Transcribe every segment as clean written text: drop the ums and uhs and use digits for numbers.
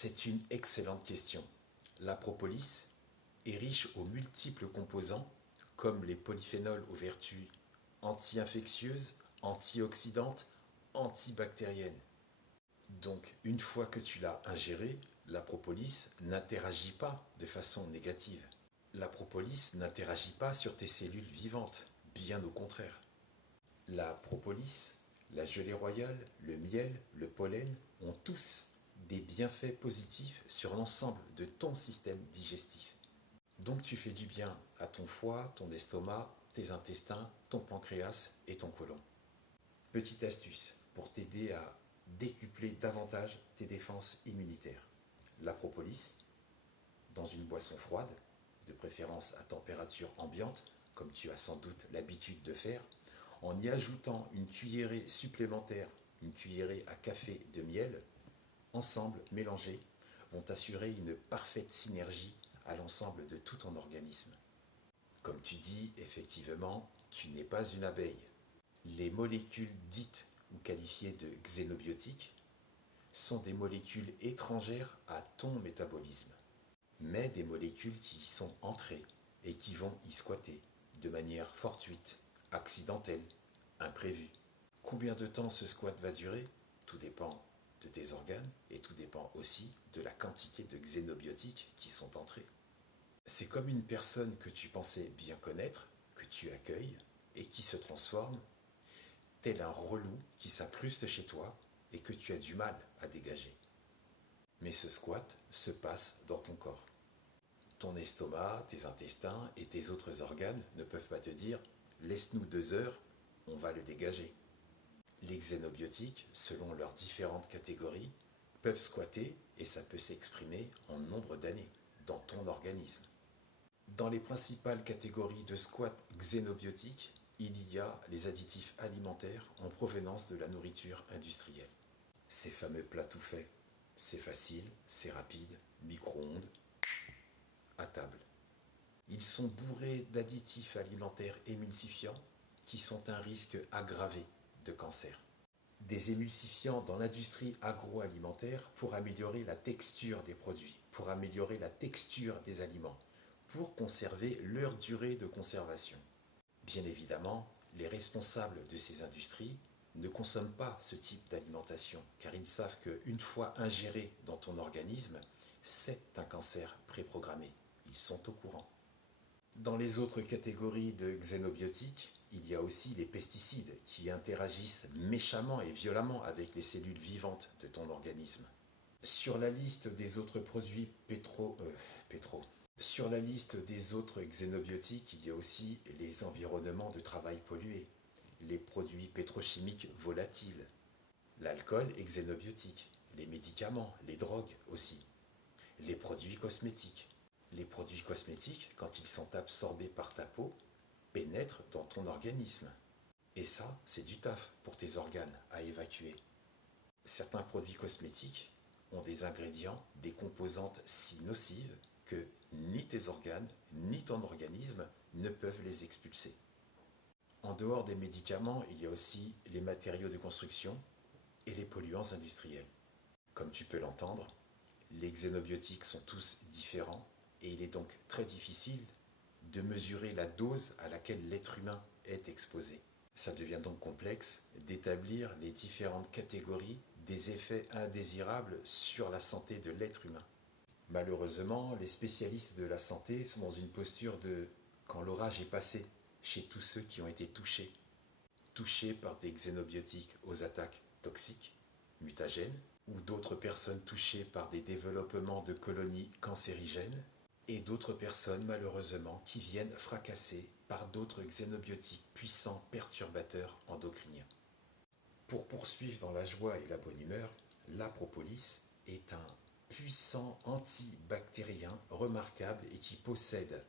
C'est une excellente question. La propolis est riche aux multiples composants, comme les polyphénols aux vertus anti-infectieuses, antioxydantes, antibactériennes. Donc, une fois que tu l'as ingérée, la propolis n'interagit pas de façon négative. La propolis n'interagit pas sur tes cellules vivantes, bien au contraire. La propolis, la gelée royale, le miel, le pollen ont tous des bienfaits positifs sur l'ensemble de ton système digestif. Donc tu fais du bien à ton foie, ton estomac, tes intestins, ton pancréas et ton côlon. Petite astuce pour t'aider à décupler davantage tes défenses immunitaires. La propolis, dans une boisson froide, de préférence à température ambiante, comme tu as sans doute l'habitude de faire, en y ajoutant une cuillerée supplémentaire, une cuillerée à café de miel, ensemble mélangés, vont assurer une parfaite synergie à l'ensemble de tout ton organisme. Comme tu dis, effectivement, tu n'es pas une abeille. Les molécules dites ou qualifiées de xénobiotiques sont des molécules étrangères à ton métabolisme, mais des molécules qui y sont entrées et qui vont y squatter de manière fortuite, accidentelle, imprévue. Combien de temps ce squat va durer? Tout dépend de tes organes et tout dépend aussi de la quantité de xénobiotiques qui sont entrés. C'est comme une personne que tu pensais bien connaître, que tu accueilles et qui se transforme tel un relou qui s'incruste chez toi et que tu as du mal à dégager. Mais ce squat se passe dans ton corps. Ton estomac, tes intestins et tes autres organes ne peuvent pas te dire « laisse-nous 2 heures, on va le dégager ». Les xénobiotiques, selon leurs différentes catégories, peuvent squatter et ça peut s'exprimer en nombre d'années dans ton organisme. Dans les principales catégories de squat xénobiotiques, il y a les additifs alimentaires en provenance de la nourriture industrielle. Ces fameux plats tout faits, c'est facile, c'est rapide, micro-ondes, à table. Ils sont bourrés d'additifs alimentaires émulsifiants qui sont un risque aggravé de cancer. Des émulsifiants dans l'industrie agroalimentaire pour améliorer la texture des produits, pour améliorer la texture des aliments, pour conserver leur durée de conservation. Bien évidemment, les responsables de ces industries ne consomment pas ce type d'alimentation, car ils savent qu'une fois ingéré dans ton organisme, c'est un cancer préprogrammé. Ils sont au courant. Dans les autres catégories de xénobiotiques, il y a aussi les pesticides qui interagissent méchamment et violemment avec les cellules vivantes de ton organisme. Sur la liste des autres produits Sur la liste des autres xénobiotiques, il y a aussi les environnements de travail pollués, les produits pétrochimiques volatiles, l'alcool est xénobiotique, les médicaments, les drogues aussi, les produits cosmétiques. Les produits cosmétiques, quand ils sont absorbés par ta peau, pénètrent dans ton organisme. Et ça, c'est du taf pour tes organes à évacuer. Certains produits cosmétiques ont des ingrédients, des composantes si nocives que ni tes organes, ni ton organisme ne peuvent les expulser. En dehors des médicaments, il y a aussi les matériaux de construction et les polluants industriels. Comme tu peux l'entendre, les xénobiotiques sont tous différents et il est donc très difficile de mesurer la dose à laquelle l'être humain est exposé. Ça devient donc complexe d'établir les différentes catégories des effets indésirables sur la santé de l'être humain. Malheureusement, les spécialistes de la santé sont dans une posture de « quand l'orage est passé » chez tous ceux qui ont été touchés par des xénobiotiques aux attaques toxiques, mutagènes, ou d'autres personnes touchées par des développements de colonies cancérigènes, et d'autres personnes malheureusement qui viennent fracasser par d'autres xénobiotiques puissants perturbateurs endocriniens. Pour poursuivre dans la joie et la bonne humeur, la propolis est un puissant antibactérien remarquable et qui possède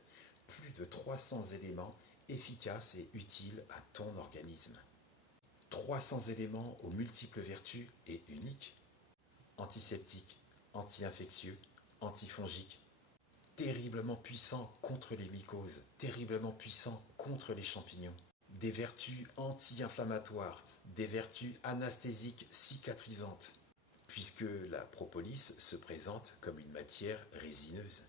plus de 300 éléments efficaces et utiles à ton organisme. 300 éléments aux multiples vertus et uniques, antiseptiques, anti-infectieux, antifongiques, terriblement puissants contre les mycoses, terriblement puissants contre les champignons, des vertus anti-inflammatoires, des vertus anesthésiques cicatrisantes, puisque la propolis se présente comme une matière résineuse.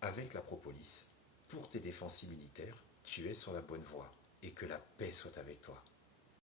Avec la propolis, pour tes défenses immunitaires, tu es sur la bonne voie, et que la paix soit avec toi.